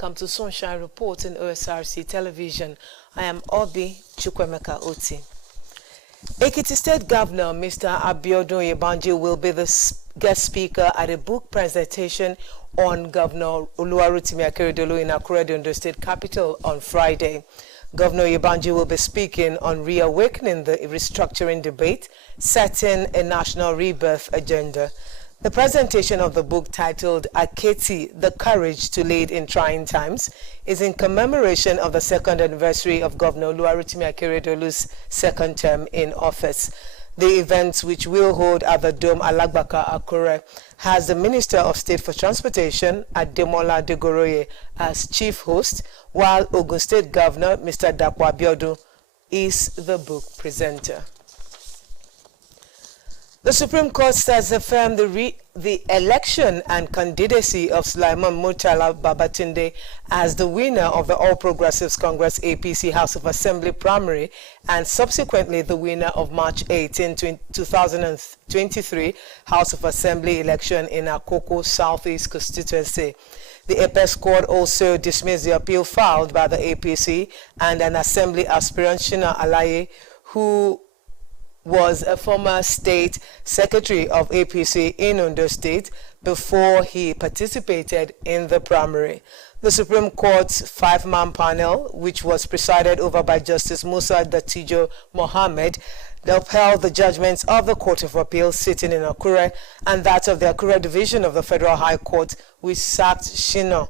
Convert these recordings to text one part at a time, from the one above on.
welcome to Sunshine Report in Osrc Television. I am Obi Chukwemeka Oti. Ekiti State Governor Mr. Abiodun Yebanji will be the guest speaker at a book presentation on Governor Oluwarotimi Akeredolu in Akure, Ondo State capital on Friday. Governor Yebanji will be speaking on reawakening the restructuring debate, setting a national rebirth agenda. The presentation of the book titled Aketi, The Courage to Lead in Trying Times is in commemoration of the second anniversary of Governor Oluwarotimi Akeredolu's second term in office. The event, which will hold at the Dome Alagbaka, Akure, has the Minister of State for Transportation, Ademola Degoroye, as chief host, while Ogun State Governor, Mr. Dapo Abiodun, is the book presenter. The Supreme Court has affirmed the election and candidacy of Sulaiman Murtala Babatunde as the winner of the All Progressives Congress APC House of Assembly primary and subsequently the winner of March 18, 2023 House of Assembly election in Akoko Southeast constituency. The Apex Court also dismissed the appeal filed by the APC and an Assembly aspirant, Shina Alaye, who was a former state secretary of APC in Ondo State before he participated in the primary. The Supreme Court's five-man panel, which was presided over by Justice Musa Datijo Mohammed, upheld the judgments of the Court of Appeal sitting in Akure and that of the Akure Division of the Federal High Court, which sacked Shina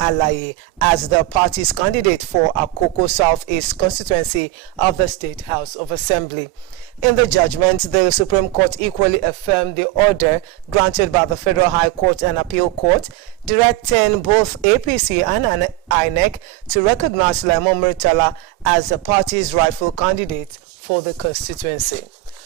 Alaye as the party's candidate for Akoko Southeast constituency of the State House of Assembly. In the judgment, the Supreme Court equally affirmed the order granted by the Federal High Court and Appeal Court, directing both APC and INEC to recognize Sulaiman Murtala as the party's rightful candidate for the constituency.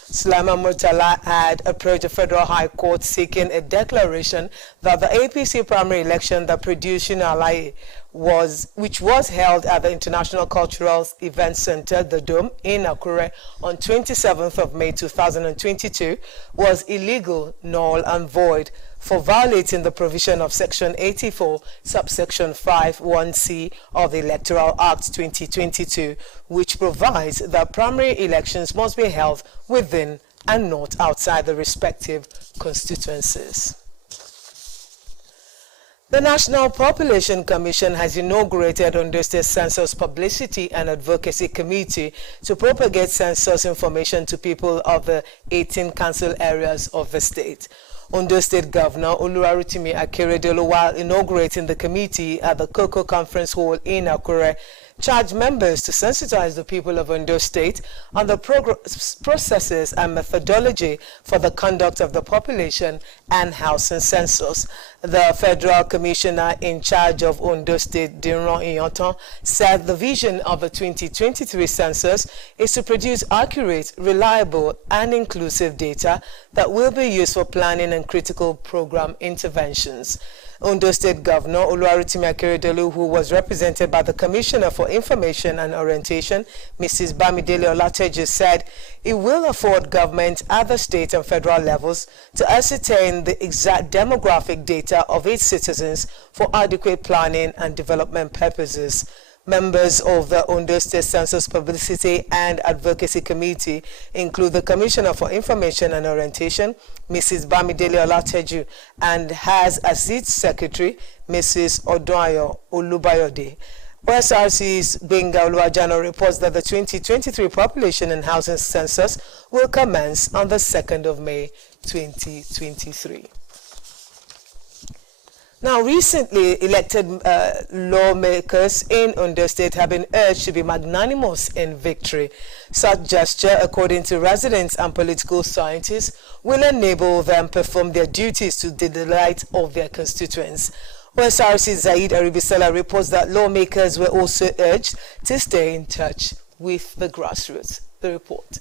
Sulaiman Murtala had approached the Federal High Court seeking a declaration that the APC primary election that produced Shina Alaye which was held at the International Cultural Events Center, the Dome, in Akure on 27th of May 2022 was illegal, null and void for violating the provision of Section 84, subsection 5(1)(c) of the Electoral Act 2022, which provides that primary elections must be held within and not outside the respective constituencies. The National Population Commission has inaugurated Ondo State Census Publicity and Advocacy Committee to propagate census information to people of the 18 council areas of the state. Ondo State Governor Oluwarotimi Akeredolu, while inaugurating the committee at the Cocoa Conference Hall in Akure, charged members to sensitize the people of Ondo State on the processes and methodology for the conduct of the population and housing census. The Federal Commissioner in charge of Ondo State, Dinron Iyotan, said the vision of the 2023 census is to produce accurate, reliable, and inclusive data that will be used for planning and critical program interventions. Ondo State Governor Oluwarotimi Akeredolu, who was represented by the Commissioner for Information and Orientation, Mrs. Bamidele Olateju, said it will afford government at the state and federal levels to ascertain the exact demographic data of its citizens for adequate planning and development purposes. Members of the Ondo State Census Publicity and Advocacy Committee include the Commissioner for Information and Orientation, Mrs. Bamidele Olateju, and has as its secretary, Mrs. Odoayo Olubayode. Osrc's Benga Oluwajano reports that the 2023 Population and Housing Census will commence on the 2nd of May 2023. Now, recently elected lawmakers in Ondo State have been urged to be magnanimous in victory. Such gesture, according to residents and political scientists, will enable them perform their duties to the delight of their constituents. Osrc's Zaid Aribisala reports that lawmakers were also urged to stay in touch with the grassroots. The report.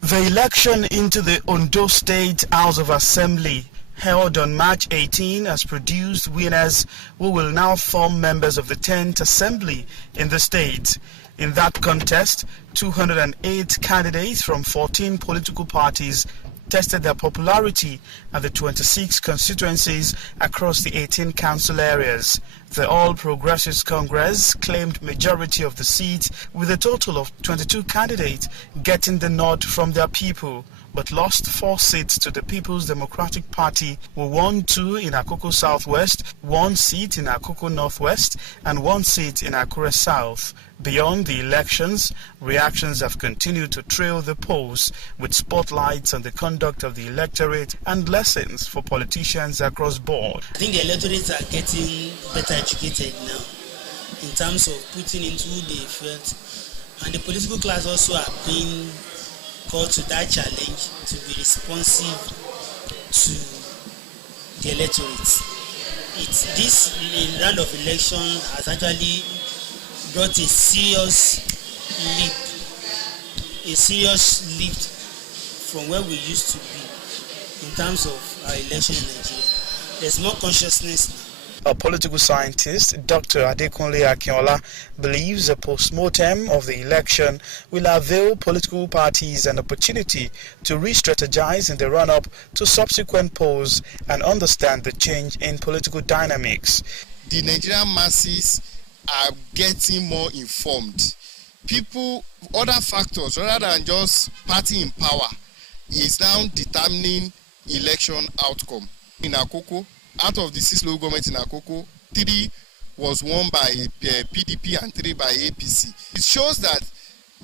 The election into the Ondo State House of Assembly held on March 18 has produced winners who will now form members of the 10th Assembly in the state. In that contest, 208 candidates from 14 political parties tested their popularity at the 26 constituencies across the 18 council areas. The All Progressives Congress claimed majority of the seats with a total of 22 candidates getting the nod from their people, but lost 4 seats to the People's Democratic Party, who won 2 in Akoko Southwest, 1 seat in Akoko Northwest, and 1 seat in Akure South. Beyond the elections, reactions have continued to trail the polls, with spotlights on the conduct of the electorate and lessons for politicians across board. I think the electorates are getting better educated now in terms of putting into the field, and the political class also are being called to that challenge to be responsive to the electorate. This round of election has actually brought a serious leap from where we used to be in terms of our election in Nigeria. There's more consciousness now. A political scientist, Dr. Adekunle Akinola, believes a post-mortem of the election will avail political parties an opportunity to re-strategize in the run-up to subsequent polls and understand the change in political dynamics. The Nigerian masses are getting more informed. People, other factors rather than just party in power is now determining election outcome. In Akoko, out of the 6 local governments in Akoko, 3 was won by PDP and 3 by APC. It shows that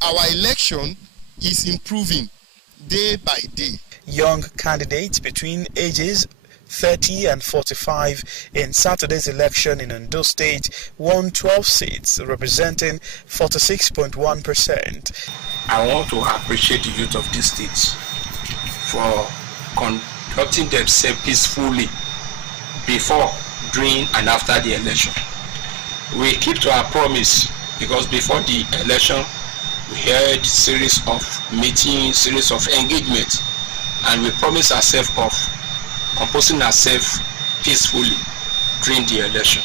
our election is improving day by day. Young candidates between ages 30 and 45 in Saturday's election in Ondo State won 12 seats, representing 46.1%. I want to appreciate the youth of these states for conducting themselves peacefully before, during, and after the election. We keep to our promise because before the election, we had series of meetings, series of engagements, and we promised ourselves of composing ourselves peacefully during the election.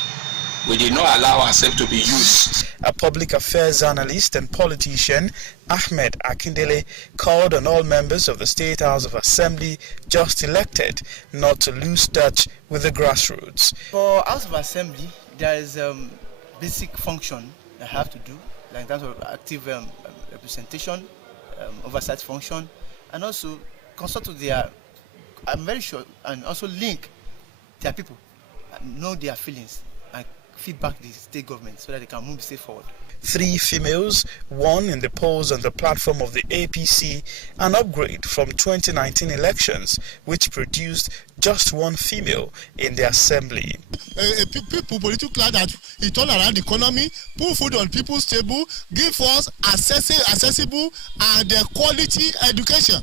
We did not allow ourselves to be used. A public affairs analyst and politician, Ahmed Akindele, called on all members of the State House of Assembly just elected not to lose touch with the grassroots. For House of Assembly, there is basic function they have to do, like in terms of active representation, oversight function, and also consult with their, I'm very sure, and also link their people, know their feelings, and feedback the state government so that they can move the state forward. 3 females won in the polls on the platform of the APC, an upgrade from 2019 elections, which produced just 1 female in the assembly. People, political class that he turn around the economy, put food on people's table, give us accessible and quality education.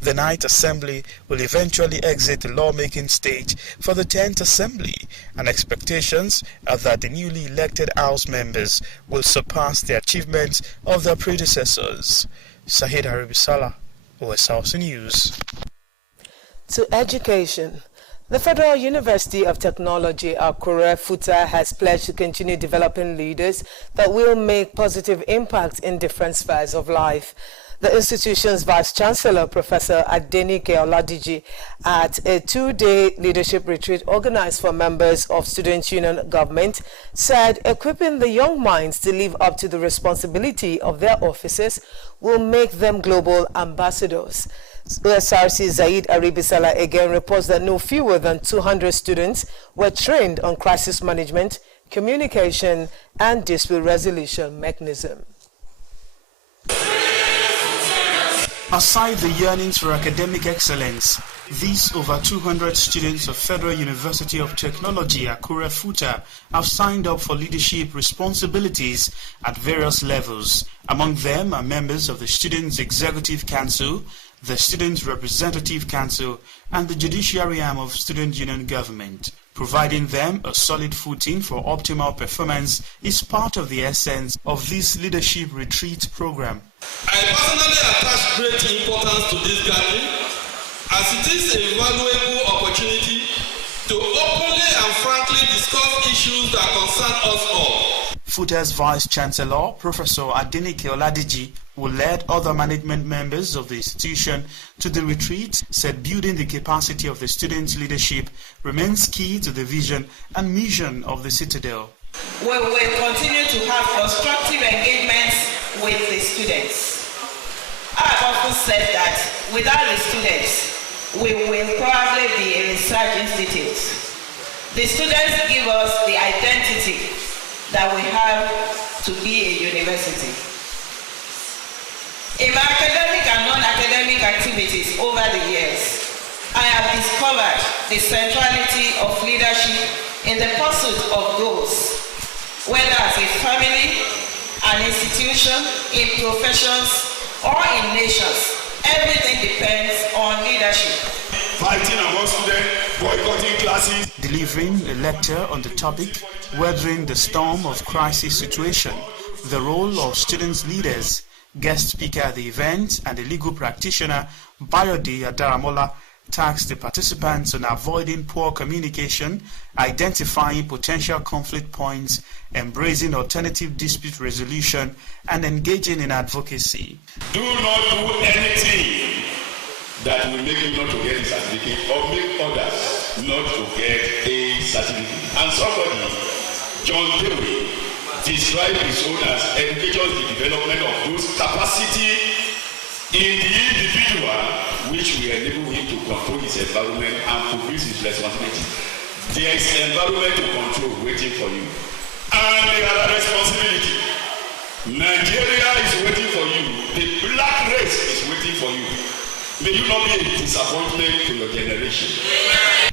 The ninth assembly will eventually exit the lawmaking stage for the 10th assembly, and expectations are that the newly elected House members will surpass the achievements of their predecessors. Sahid Haribisala, Osrc News. To education. The Federal University of Technology, Akure Futa, has pledged to continue developing leaders that will make positive impact in different spheres of life. The institution's Vice-Chancellor, Professor Adenike Oladiji, at a 2-day leadership retreat organized for members of Student Union government, said equipping the young minds to live up to the responsibility of their offices will make them global ambassadors. Osrc Zaid Aribisala again reports that no fewer than 200 students were trained on crisis management, communication, and dispute resolution mechanism. Aside the yearnings for academic excellence, these over 200 students of Federal University of Technology, Akure Futa, have signed up for leadership responsibilities at various levels. Among them are members of the Students' Executive Council, the Students' Representative Council, and the Judiciary Arm of Student Union Government. Providing them a solid footing for optimal performance is part of the essence of this leadership retreat program. I personally attach great importance to this gathering, as it is a valuable opportunity to openly and frankly discuss issues that concern us all. FUTE's Vice Chancellor, Professor Adenike Oladiji, who led other management members of the institution to the retreat, said building the capacity of the students' leadership remains key to the vision and mission of the Citadel. We will continue to have constructive engagements with the students. I have often said that without the students, we will probably be a research institute. The students give us the identity that we have to be a university. In my academic and non-academic activities over the years, I have discovered the centrality of leadership in the pursuit of goals, whether as a family, an institution, in professions, or in nations. Everything depends on leadership. Fighting among students, boycotting classes. Delivering a lecture on the topic, Weathering the Storm of Crisis Situation, the role of students leaders, guest speaker at the event and a legal practitioner, Bayode Adaramola, tasked the participants on avoiding poor communication, identifying potential conflict points, embracing alternative dispute resolution, and engaging in advocacy. Do not do anything that will make you not to get a certificate or make others not to get a certificate. And somebody, John Dewey, described his own as engages the development of those capacity in the individual which will enable him to control his environment and fulfill his responsibility. There is environment to control waiting for you. And the other responsibility. Nigeria is waiting for you. The black race is waiting for you. May you not be a disappointment to your generation.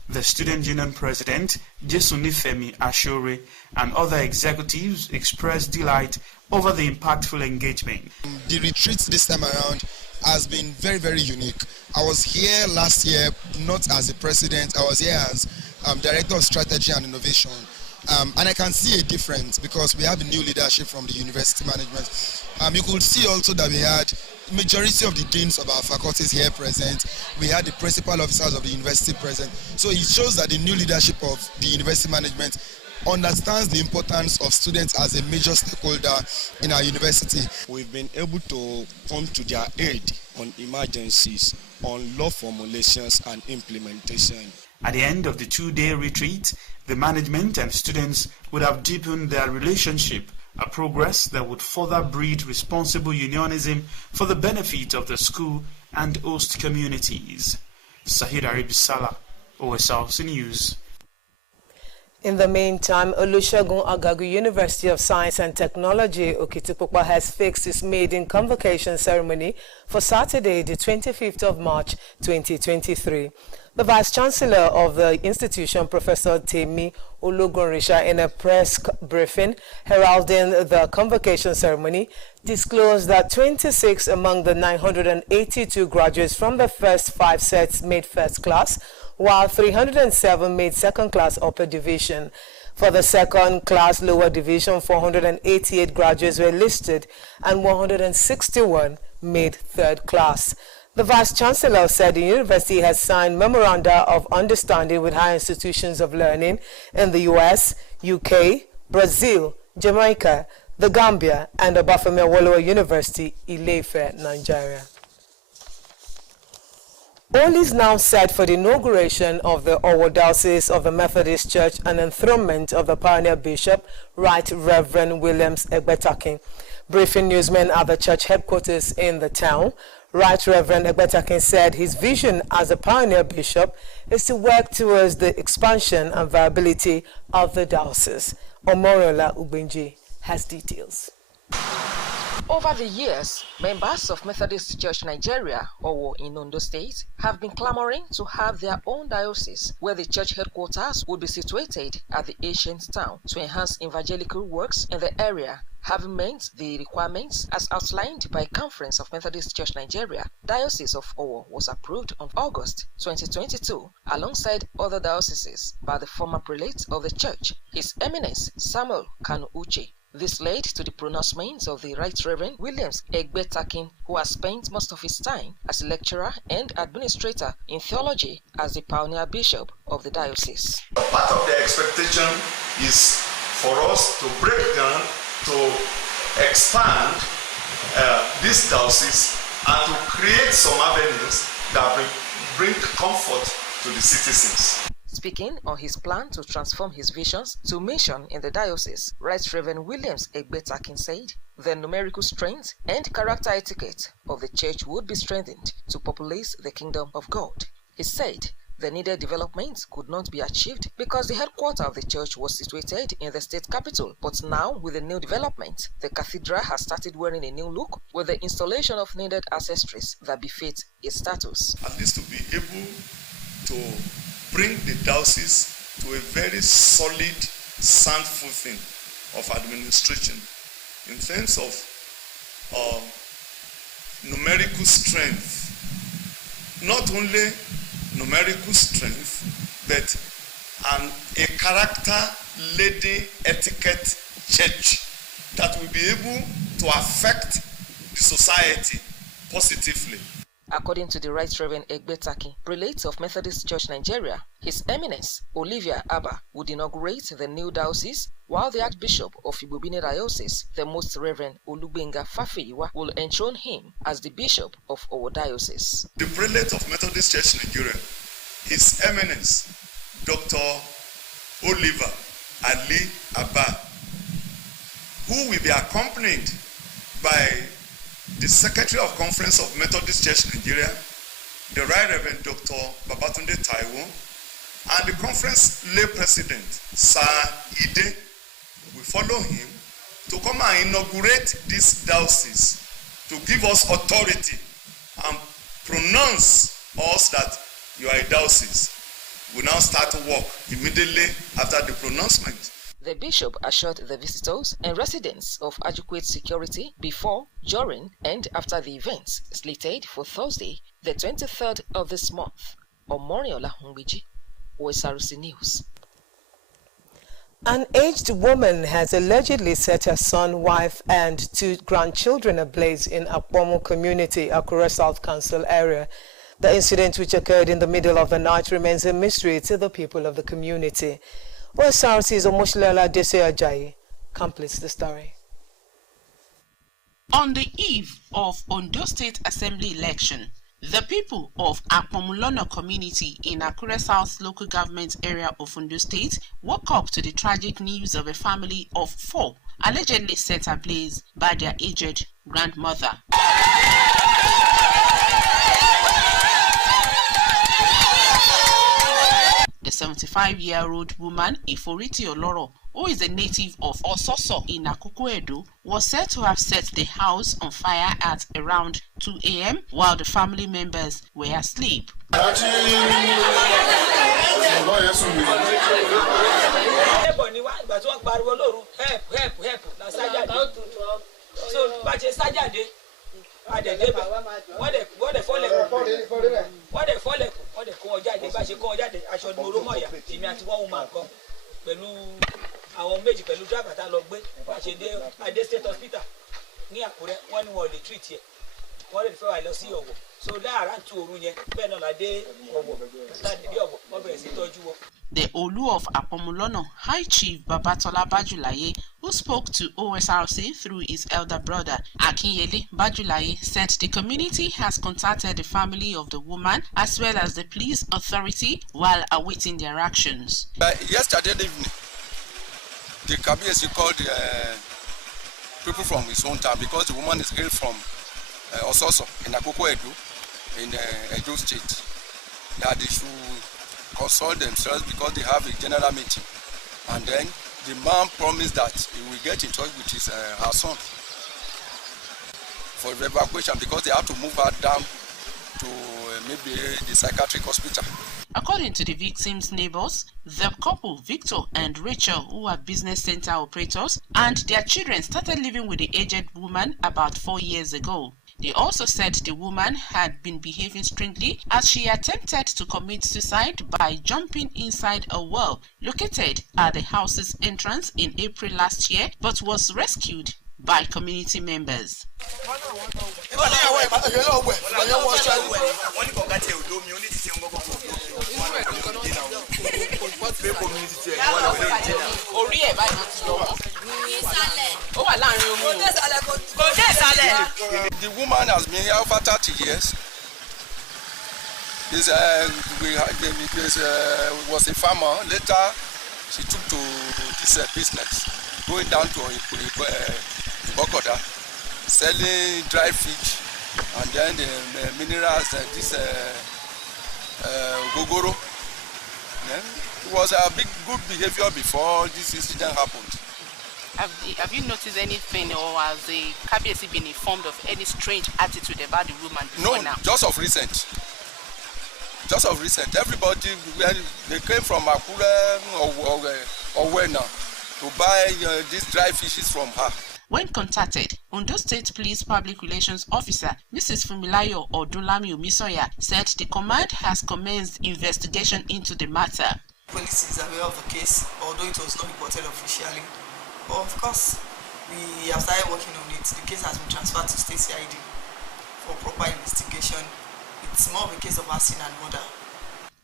The Student Union President, Jesunifemi Ashore, and other executives expressed delight over the impactful engagement. The retreat this time around has been very, very unique. I was here last year, not as a president, I was here as Director of Strategy and Innovation. And I can see a difference because we have a new leadership from the university management. You could see also that we had majority of the deans of our faculties here present. We had the principal officers of the university present. So it shows that the new leadership of the university management understands the importance of students as a major stakeholder in our university. We've been able to come to their aid on emergencies, on law formulations and implementation. At the end of the two-day retreat, the management and students would have deepened their relationship, a progress that would further breed responsible unionism for the benefit of the school and host communities. Sahid Aribisala, Osrc News. In the meantime, Olusegun Agagu University of Science and Technology, Okitipupa, has fixed its maiden convocation ceremony for Saturday, the 25th of March, 2023. The Vice-Chancellor of the institution, Professor Temi Ologunrisha, in a press briefing heralding the convocation ceremony, disclosed that 26 among the 982 graduates from the first 5 sets made first class, while 307 made second class upper division. For the second class lower division, 488 graduates were listed and 161 made third class. The Vice-Chancellor said the university has signed memoranda of understanding with higher institutions of learning in the US, UK, Brazil, Jamaica, the Gambia, and Obafemi Awolowo University, Ile-Ife, Nigeria. All is now set for the inauguration of the Owo Diocese of the Methodist Church and enthronement of the pioneer bishop, Right Reverend Williams Egbetakin. Briefing newsmen at the church headquarters in the town, Right Reverend Egbetakin said his vision as a pioneer bishop is to work towards the expansion and viability of the diocese. Omorola Ubenji has details. Over the years, members of Methodist Church Nigeria, Owo in Ondo State, have been clamoring to have their own diocese where the church headquarters would be situated at the ancient town to enhance evangelical works in the area. Having met the requirements as outlined by Conference of Methodist Church Nigeria, Diocese of Owo was approved on August 2022 alongside other dioceses by the former prelate of the church, His Eminence Samuel Kanu Uche. This led to the pronouncement of the Right Reverend Williams Egbetakin, who has spent most of his time as a lecturer and administrator in theology as the pioneer bishop of the diocese. Part of the expectation is for us to break down to expand this diocese and to create some avenues that bring comfort to the citizens. Speaking on his plan to transform his visions to mission in the diocese, Right Reverend Williams Egbetakin said the numerical strength and character etiquette of the church would be strengthened to populate the kingdom of God. He said the needed development could not be achieved because the headquarters of the church was situated in the state capital. But now, with the new development, the cathedral has started wearing a new look with the installation of needed accessories that befit its status. At least to be able to bring the diocese to a very solid, sound footing of administration in terms of numerical strength. Not only numerical strength, but a character-laden etiquette church that will be able to affect the society positively. According to the Right Reverend Egbetaki, prelate of Methodist Church Nigeria, His Eminence Olivia Abba would inaugurate the new diocese, while the Archbishop of Ibobine Diocese, the Most Reverend Olubenga Fafiyiwa, will enthrone him as the Bishop of our diocese. The prelate of Methodist Church Nigeria, His Eminence Dr. Oliver Ali Abba, who will be accompanied by the Secretary of Conference of Methodist Church Nigeria, the Right Reverend Dr. Babatunde Taiwo, and the conference lay president, Sir Ide, will follow him to come and inaugurate this diocese, to give us authority and pronounce us that you are a diocese. We now start to work immediately after the pronouncement. The bishop assured the visitors and residents of adequate security before, during, and after the events slated for Thursday, the 23rd of this month. Omoriola Hungwiji, Osrc News. An aged woman has allegedly set her son, wife, and 2 grandchildren ablaze in Akpomo community, Akure South Council area. The incident, which occurred in the middle of the night, remains a mystery to the people of the community. Osrc's Omoshilela Dese Ajayi completes the story. On the eve of Ondo State Assembly election, the people of Akpomulono community in Akure South local government area of Ondo State woke up to the tragic news of a family of 4 allegedly set ablaze by their aged grandmother. The 75-year-old woman, Iforiti Oloro, who is a native of Osrc in Akoko Edo, was said to have set the house on fire at around 2 a.m. while the family members were asleep. pẹ̀lú àwọn méjì pẹ̀lú driver tá lọ gbé àṣẹ dé Adé State Hospital ní Àkúrẹ́ wọ́n ní wọ́n lè treat ẹ̀ wọ́n lè fẹ́ wà lọ sí Ọ̀wọ̀ so láàárọ̀ 2 òru yẹn bẹ́ẹ̀ náà la dé Ọ̀wọ̀ láti dé Ọ̀wọ̀ wọ́n bẹ̀rẹ̀ sí tọ́jú wọn. The Olu of Akpomulono, High Chief Babatola Bajulaye, who spoke to OSRC through his elder brother Akinyele Bajulaye, said the community has contacted the family of the woman as well as the police authority while awaiting their actions. Yesterday evening, the Kabiyesi called people from his own town because the woman is hailed from Osrc in Akoko Edo in Edo State, that they should consult themselves because they have a general meeting, and then the man promised that he will get in touch with his her son for evacuation because they have to move her down to maybe the psychiatric hospital. According to the victims' neighbors, the couple, Victor and Rachel, who are business center operators, and their children started living with the aged woman about 4 years ago. They also said the woman had been behaving strangely as she attempted to commit suicide by jumping inside a well located at the house's entrance in April last year, but was rescued by community members. The woman has been here for 30 years. Was a farmer. Later, she took to this business, going down to Bokoda, selling dry fish, and then the minerals, this gogoro. Yeah. It was a good behavior before this incident happened. Have you noticed anything, or has the KBC been informed of any strange attitude about the woman before now? No, just of recent. Everybody, they came from Akure or where now to buy these dry fishes from her. When contacted, Ondo State Police Public Relations Officer Mrs. Fumilayo Odulami Umisoya said the command has commenced investigation into the matter. Police is aware of the case, although it was not reported officially. But of course, we have started working on it. The case has been transferred to State CID for proper investigation. It's more of a case of arson and murder.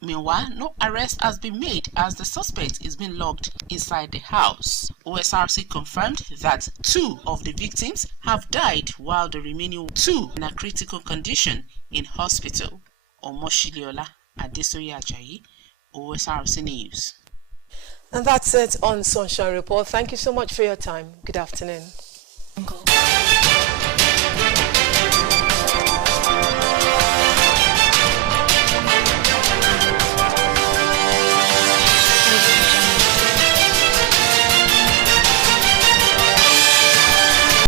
Meanwhile, no arrest has been made as the suspect is being locked inside the house. Osrc confirmed that 2 of the victims have died while the remaining 2 in a critical condition in hospital. Omoshiliola Adesoye Ajayi, Osrc News. And that's it on Sunshine Report. Thank you so much for your time. Good afternoon.